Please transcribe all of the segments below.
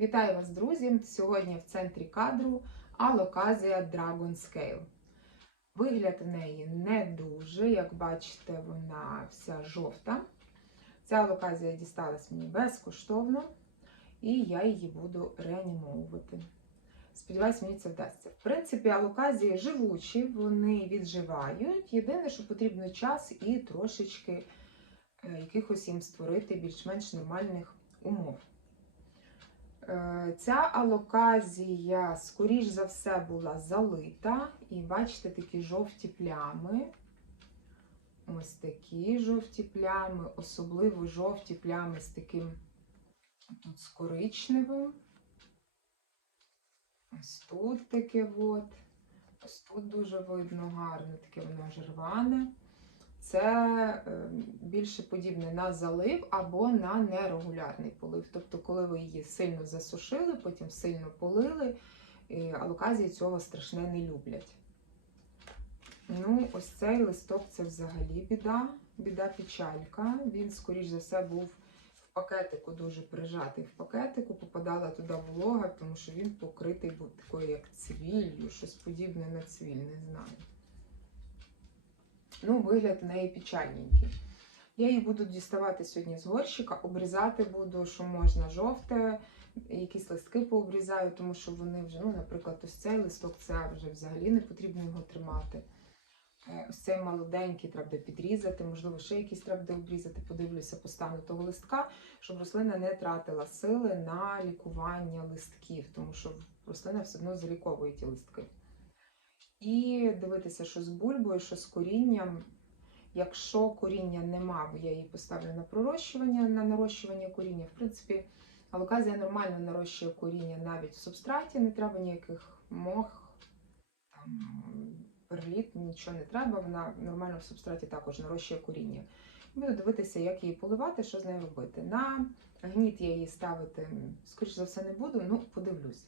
Вітаю вас, друзі! Сьогодні в центрі кадру алоказія Dragon Scale. Вигляд в неї не дуже, як бачите, вона вся жовта. Ця алоказія дісталась мені безкоштовно, і я її буду реанімовувати. Сподіваюсь, мені це вдасться. В принципі, алоказії живучі, вони відживають. Єдине, що потрібно час і трошечки е, якихось їм створити більш-менш нормальних умов. Е, Ця алоказія, скоріш за все, була залита. І бачите такі жовті плями. Ось такі жовті плями, особливо жовті плями з таким тут з коричневим. Ось тут таке от. Ось тут дуже видно гарно, таке воно вже рване. Це е, більше подібне на залив або на нерегулярний полив. Тобто, коли ви її сильно засушили, потім сильно полили, алоказії цього страшне не люблять. Ну, ось цей листок це взагалі біда, біда печалька. Він, скоріш за все, був в пакетику дуже прижатий в пакетику, попадала туди волога, тому що він покритий був такою, як цвіллю, щось подібне на цвіль, не знаю. Ну, вигляд в неї печальненький. Я її буду діставати сьогодні з горщика, обрізати буду, що можна жовте, якісь листки пообрізаю, тому що вони вже, ну, наприклад, ось цей листок, це вже взагалі не потрібно його тримати. Е, Ось цей молоденький треба підрізати, можливо, ще якийсь треба обрізати, подивлюся по стану того листка, щоб рослина не тратила сили на лікування листків, тому що рослина все одно заліковує ті листки. І дивитися, що з бульбою, що з корінням. Якщо коріння нема, бо я її поставлю на пророщування, на нарощування коріння. В принципі, алоказія нормально нарощує коріння навіть в субстраті, не треба ніяких мох, там, перліт, нічого не треба. Вона нормально в субстраті також нарощує коріння. Буду дивитися, як її поливати, що з нею робити. На гніт я її ставити, скоріш за все, не буду, ну подивлюсь.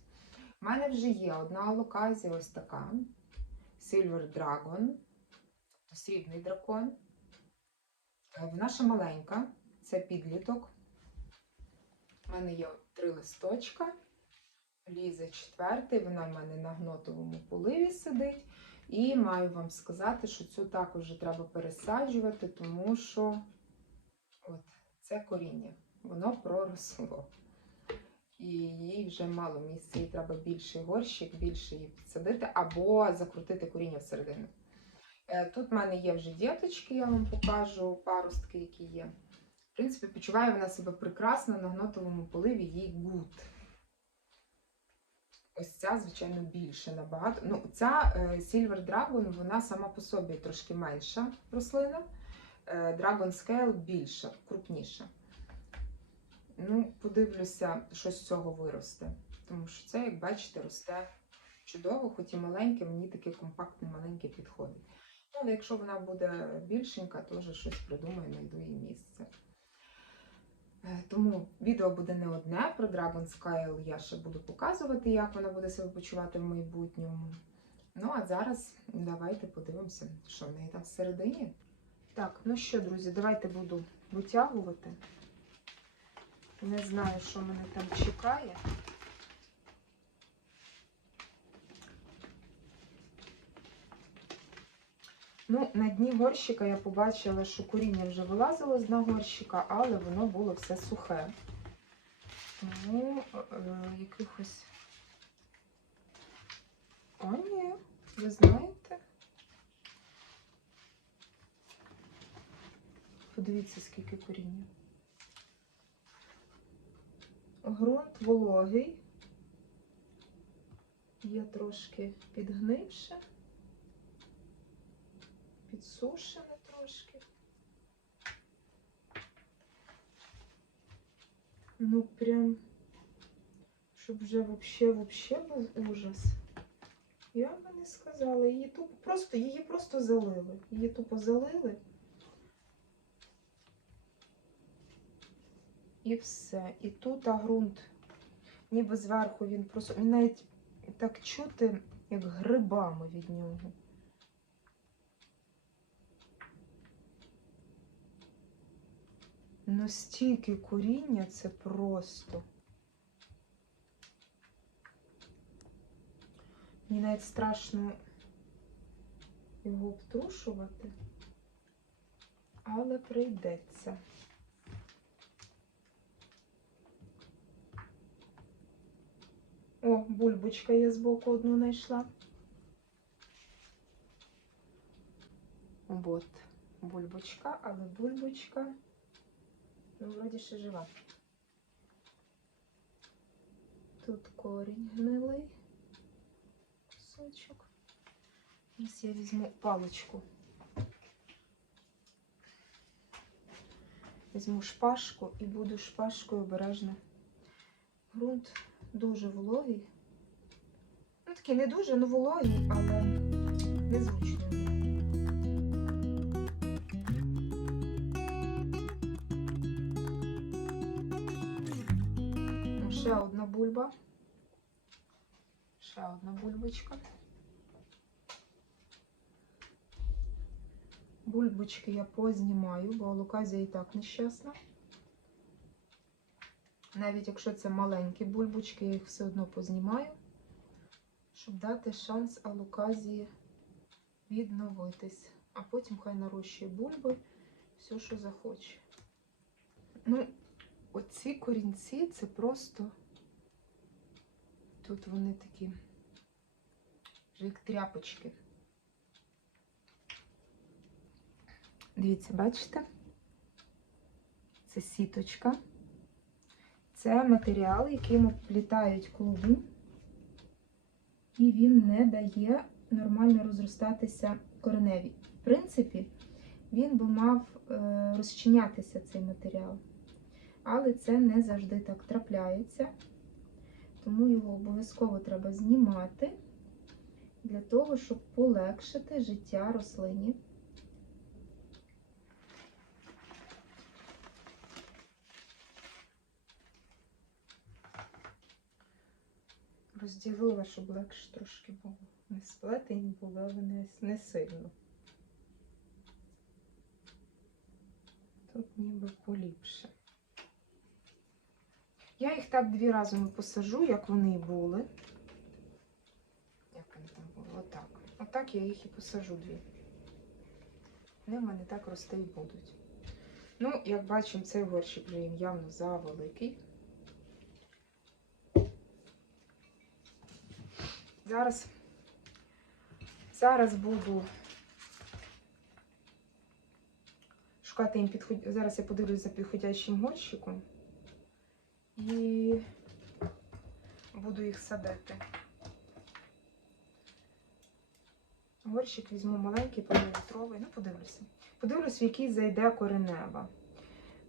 У мене вже є одна алоказія, ось така. Silver Dragon, тобто срібний дракон. Е, Вона ще маленька, це підліток. У мене є три листочка. Лізе четвертий, вона в мене на гнотовому поливі сидить. І маю вам сказати, що цю також треба пересаджувати, тому що от, це коріння, воно проросло. І їй вже мало місця, їй треба більший горщик, більше її підсадити або закрутити коріння всередину. Е, Тут в мене є вже діточки, я вам покажу паростки, які є. В принципі, почуває вона себе прекрасно на гнотовому поливі, їй гуд. Ось ця, звичайно, більше набагато. Ну, ця е, Silver Dragon, вона сама по собі трошки менша рослина. Е, Dragon Scale більша, крупніша. Ну, подивлюся, що з цього виросте. Тому що це, як бачите, росте чудово, хоч і маленьке, мені таке компактне маленьке підходить. Ну, але якщо вона буде більшенька, то щось придумаю, знайду їй місце. Е, Тому відео буде не одне про Dragon Scale. Я ще буду показувати, як вона буде себе почувати в майбутньому. Ну, а зараз давайте подивимося, що в неї там всередині. Так, ну що, друзі, давайте буду витягувати. Не знаю, що мене там чекає. Ну, на дні горщика я побачила, що коріння вже вилазило з дна горщика, але воно було все сухе. Тому е, якихось. О, ні, ви знаєте. Подивіться, скільки коріння. Грунт вологий. Є трошки підгнивше, підсушене трошки. Ну, прям, щоб вже вообще, вообще був ужас. Я би не сказала, її тупо просто, її просто залили. Її тупо залили. і все. І тут а ґрунт, ніби зверху він просто. Він навіть так чути, як грибами від нього. Ну стільки коріння це просто. Мені навіть страшно його обтрушувати, але прийдеться. О, бульбочка я збоку одну знайшла. От, бульбочка, але бульбочка, ну, вроді ще жива. Тут корінь гнилий кусочок. Зараз я візьму паличку. Візьму шпажку і буду шпажкою обережно. Грунт Дуже вологий. Ну, такий не дуже, ну вологий, але незручно. Ну, Ще одна бульба. Ще одна бульбочка. Бульбочки я познімаю, бо луказія і так нещасна. Навіть якщо це маленькі бульбочки, я їх все одно познімаю, щоб дати шанс алуказії відновитись. А потім хай нарощує бульби, все, що захоче. Ну, оці корінці це просто. Тут вони такі, вже як тряпочки. Дивіться, бачите? Це сіточка. Це матеріал, яким оплітають клубень, і він не дає нормально розростатися кореневі. В принципі, він би мав е, розчинятися цей матеріал. Але це не завжди так трапляється, тому його обов'язково треба знімати для того, щоб полегшити життя рослині. Розділила, щоб легше трошки було. Не сплетені були, але не, не сильно. Тут ніби поліпше. Я їх так дві разом посажу, як вони і були. Як вони там були? Отак. Отак я їх і посажу дві. Вони в мене так рости і будуть. Ну, як бачимо, цей горщик вже їм явно завеликий. Зараз, зараз буду шукати їм підход... Зараз я подивлюсь за підходящим горщиком і буду їх садити. Горщик візьму маленький, полулітровий, ну подивлюся. Подивлюсь, в який зайде коренева.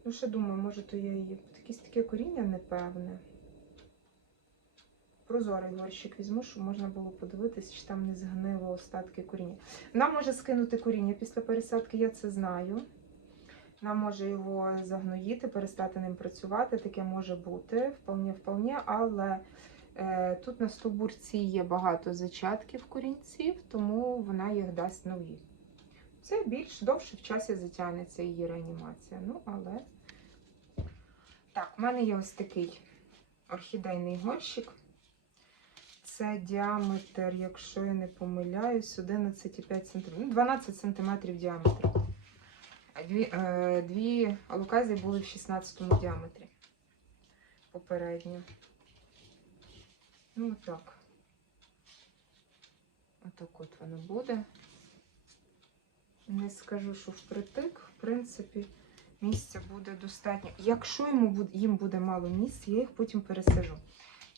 Ну, ще думаю, може, то я її. Якесь таке коріння непевне. Прозорий горщик візьму, щоб можна було подивитися, чи там не згнило остатки коріння. Вона може скинути коріння після пересадки, я це знаю. Вона може його загноїти, перестати ним працювати. Таке може бути, вполне, вполне, але е, тут на стовбурці є багато зачатків корінців, тому вона їх дасть нові. Це більш довше в часі затягнеться її реанімація. Ну, але. Так, у мене є ось такий орхідейний горщик. Це діаметр, якщо я не помиляюсь, 11,5 см. Ну, 12 см діаметру. Дві, е, дві алуказії були в 16 діаметрі. Попередньо. Ну, отак. Отак от воно буде. Не скажу, що впритик, в принципі, місця буде достатньо. Якщо йому буде, їм буде мало місця, я їх потім пересажу.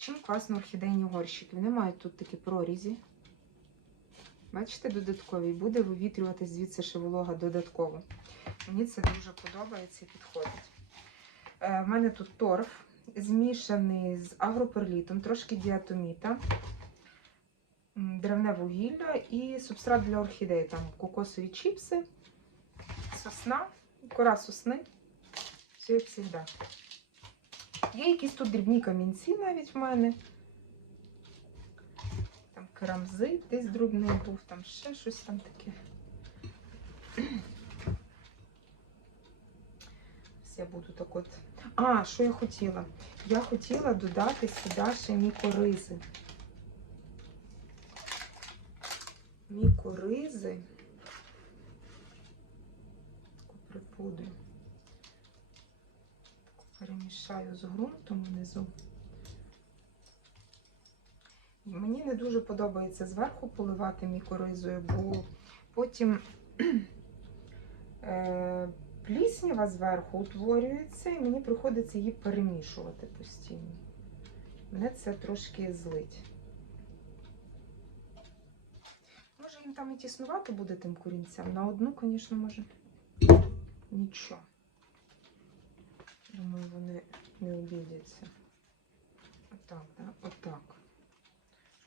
Чим класно орхідейні горщики? Вони мають тут такі прорізі. Бачите, додаткові. Буде вивітрюватись звідси ще волога додатково. Мені це дуже подобається і підходить. Е, в мене тут торф змішаний з агроперлітом, трошки діатоміта, древне вугілля і субстрат для орхідеї. Там кокосові чіпси, сосна, кора сосни. Все як завжди. Є якісь тут дрібні камінці навіть в мене. Там керамзит десь дрібний був, там ще щось там таке. Я буду так от. А, що я хотіла? Я хотіла додати сюди ще мікоризи. мікоризи. Таку припудрю. Перемішаю з ґрунтом внизу. Мені не дуже подобається зверху поливати мікоризою, бо потім е, пліснява зверху утворюється, і мені приходиться її перемішувати постійно. Мене це трошки злить. Може їм там і тіснувати буде тим курінцям. На одну, звісно, може. Нічого. Думаю, вони не. Отак, да? Отак.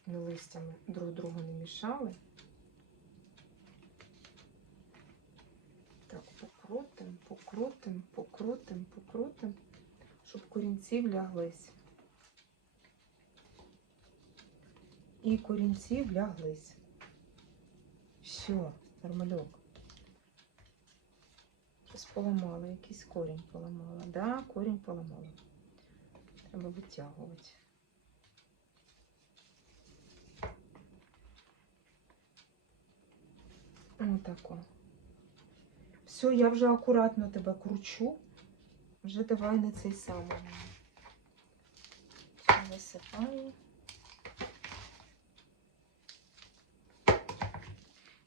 Ми листями друг другу не мішали. Так, покрутим, покрутим, покрутим, покрутим, щоб корінці вляглись. І корінці вляглись. Все, нормальок. Щось поламала, якийсь корінь поламала. Да, корінь поламала. Треба витягувати. Отако. Все, я вже акуратно тебе кручу. Вже давай на цей самий. Все висипаю.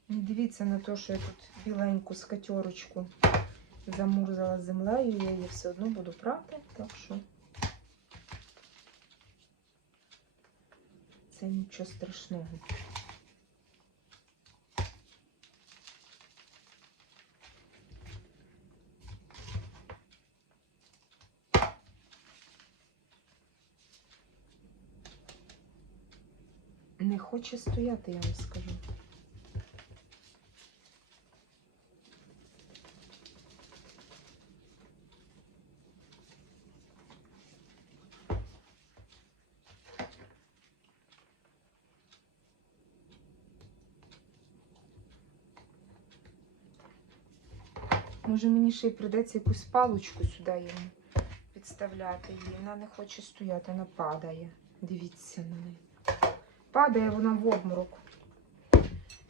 Не дивіться на те, що я тут біленьку скатерочку замурзала землею, я її все одно буду прати, так що це нічого страшного. Не хоче стояти, я вам скажу. Може мені ще й придеться якусь паличку сюди йому підставляти її. Вона не хоче стояти, вона падає. Дивіться на неї. Падає вона в обморок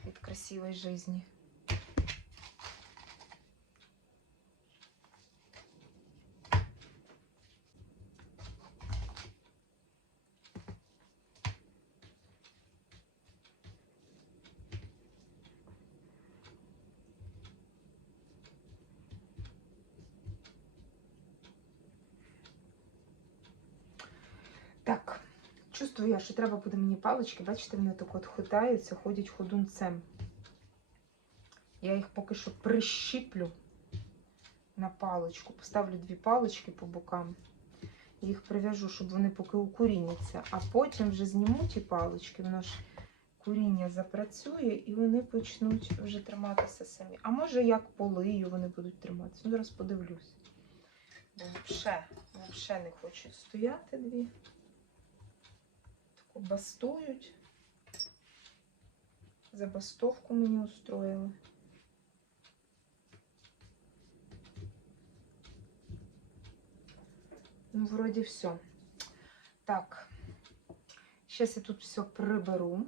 від красивої житті. Так, чувствую я, що треба буде мені палички. Бачите, вони так от хитаються, ходять ходунцем. Я їх поки що прищіплю на паличку. Поставлю дві палички по бокам. Їх прив'яжу, щоб вони поки укоріняться. А потім вже зніму ті палички, воно ж коріння запрацює і вони почнуть вже триматися самі. А може, як полию, вони будуть триматися. Ну, зараз подивлюсь. Бо взагалі не хочуть стояти дві. Бастують. Забастовку мені устроїли. Ну, вроді все. Так. Зараз я тут все приберу.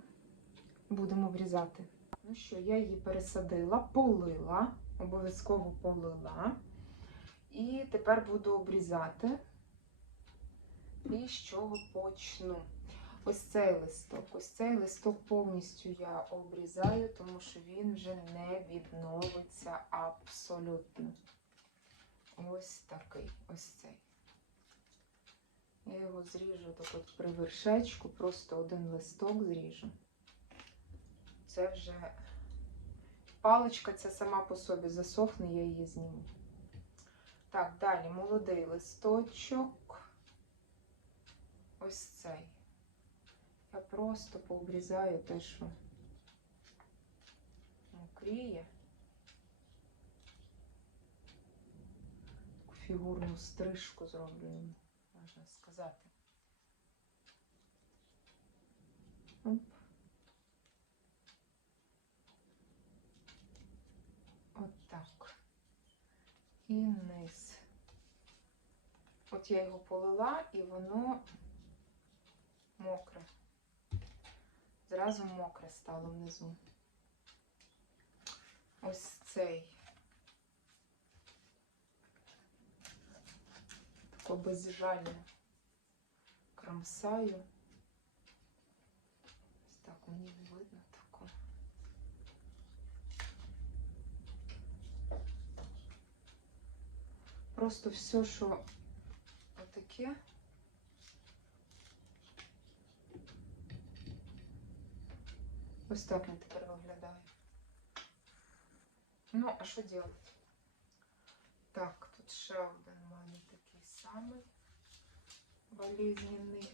Будемо врізати. Ну що, я її пересадила, полила, обов'язково полила. І тепер буду обрізати. І з чого почну? Ось цей листок. Ось цей листок повністю я обрізаю, тому що він вже не відновиться абсолютно. Ось такий, ось цей. Я його зріжу так от при вершечку, просто один листок зріжу. Це вже паличка ця сама по собі засохне, я її зніму. Так, далі молодий листочок. Ось цей. Я просто пообрізаю те, що мокріє. Таку фігурну стрижку зроблю можна сказати. Оп. От так. І низ. От я його полила, і воно мокре. Зразу мокре стало внизу. ось цей. Тако безжально кромсаю. Ось так мені не видно тако. Просто все, що отаке. Ось так він тепер виглядає. Ну, а що робити? Так, тут ще один у мене такий самий болезненний.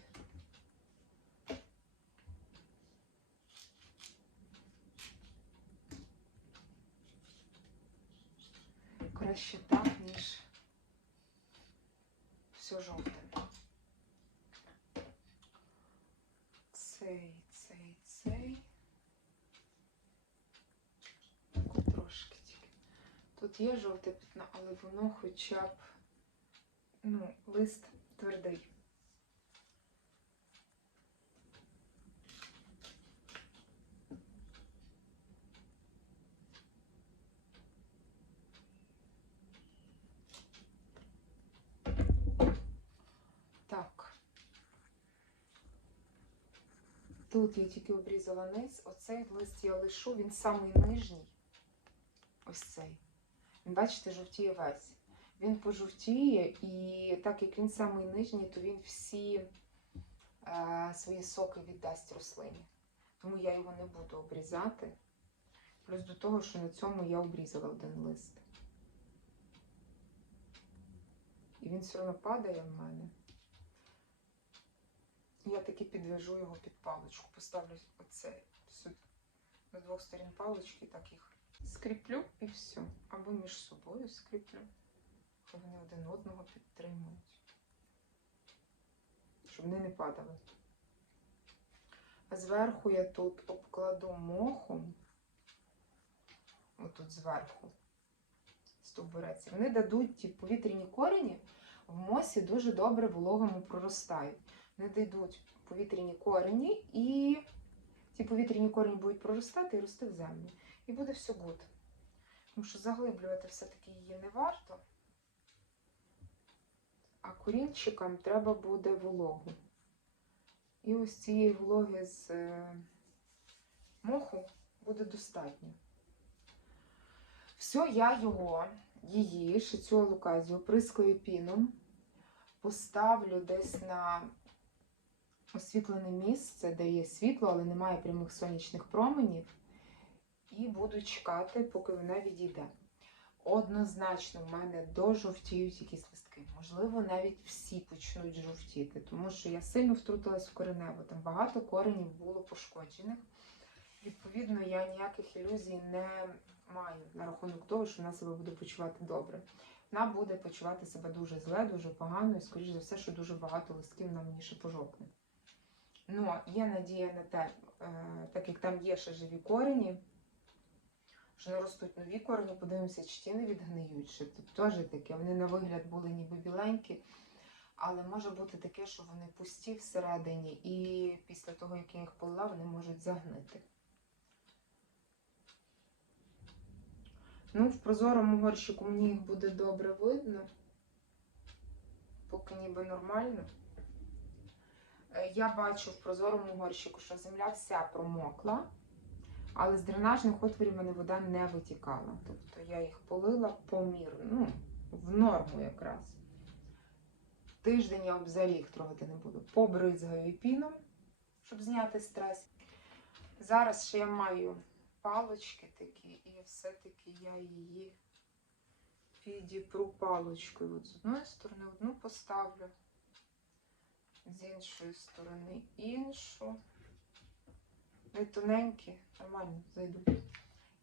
Краще так, ніж все жовте. Цей, цей, цей. Тут є жовте пятно, але воно хоча б ну, лист твердий. Тут я тільки обрізала низ, оцей лист я лишу, він самий нижній. Ось цей. Бачите, жовтіє весь. Він пожовтіє, і так як він самий нижній, то він всі е, свої соки віддасть рослині. Тому я його не буду обрізати. Плюс до того, що на цьому я обрізала один лист. І він все одно падає в мене. Я таки підвяжу його під паличку. Поставлю оце сюди до двох сторін палички, так їх скріплю і все. Або між собою скріплю. Вони один одного підтримують. Щоб вони не падали. А зверху я тут обкладу мохом. Отут зверху. Стовбуреці. Вони дадуть ті повітряні корені в мосі дуже добре вологому проростають. Вони дійдуть повітряні корені, і ці повітряні корені будуть проростати і рости в землю. І буде все гуд. Тому що заглиблювати все-таки її не варто. А корінчикам треба буде вологу. І ось цієї вологи з е, моху буде достатньо. Все, я його, її, шицю луказію, прискаю піном, поставлю десь на освітлене місце, де є світло, але немає прямих сонячних променів. І буду чекати, поки вона відійде. Однозначно, в мене дожовтіють якісь листки. Можливо, навіть всі почнуть жовтіти, тому що я сильно втрутилась в кореневу. Там багато коренів було пошкоджених. Відповідно, я ніяких ілюзій не маю на рахунок того, що вона себе буде почувати добре. Вона буде почувати себе дуже зле, дуже погано, і, скоріш за все, що дуже багато листків нам мені ще пожовкне. Ну, є надія на те, е, так як там є ще живі корені, що наростуть нові корені, подивимося, чи ті не відгниють. Ще тут теж таке. Вони на вигляд були ніби біленькі, але може бути таке, що вони пусті всередині, і після того, як я їх полила, вони можуть загнити. Ну, в прозорому горщику мені їх буде добре видно, поки ніби нормально. Е, Я бачу в прозорому горщику, що земля вся промокла, але з дренажних отворів мене вода не витікала. Тобто я їх полила помірно, ну, в норму якраз. Тиждень я взагалі трогати не буду. Побризгаю піном, щоб зняти стрес. Зараз ще я маю палочки такі, і все-таки я її підіпру палочкою. От з одної сторони одну поставлю, з іншої сторони іншу. Вони тоненькі, нормально зайдуть.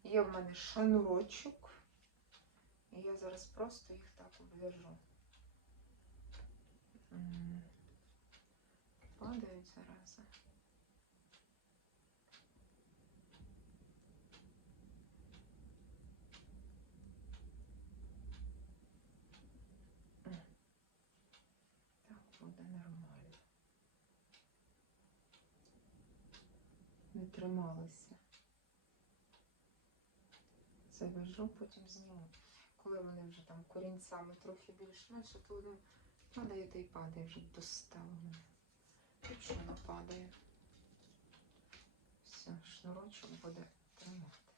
Є в мене шанурочок. і я зараз просто їх так обв'яжу. Падають зарази. М. Так буде нормально. Трималися. завяжу, потім зніму. Коли вони вже там корінцями трохи більш-менше, то воно падає та й падає вже достало мене. Тут що воно падає. Все, шнурочок буде тримати.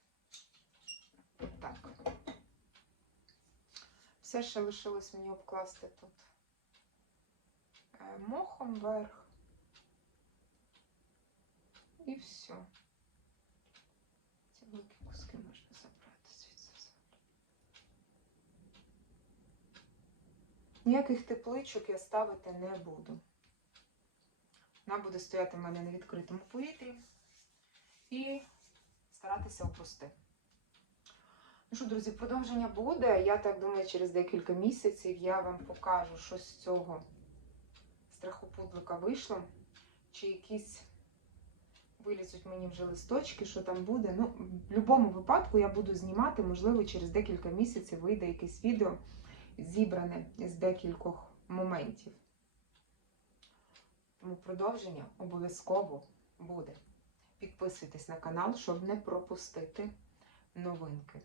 Отак. Все ще лишилось мені обкласти тут е, мохом вверх. І все. Ці великі куски можна забрати звідси. взагалі. Ніяких тепличок я ставити не буду. Вона буде стояти в мене на відкритому повітрі і старатися опусти. Ну що, друзі, продовження буде. Я так думаю, через декілька місяців я вам покажу, що з цього страхопудлика вийшло. Чи якісь вилізуть мені вже листочки, що там буде. Ну, в будь-якому випадку я буду знімати, можливо, через декілька місяців вийде якесь відео зібране з декількох моментів. Тому продовження обов'язково буде. Підписуйтесь на канал, щоб не пропустити новинки.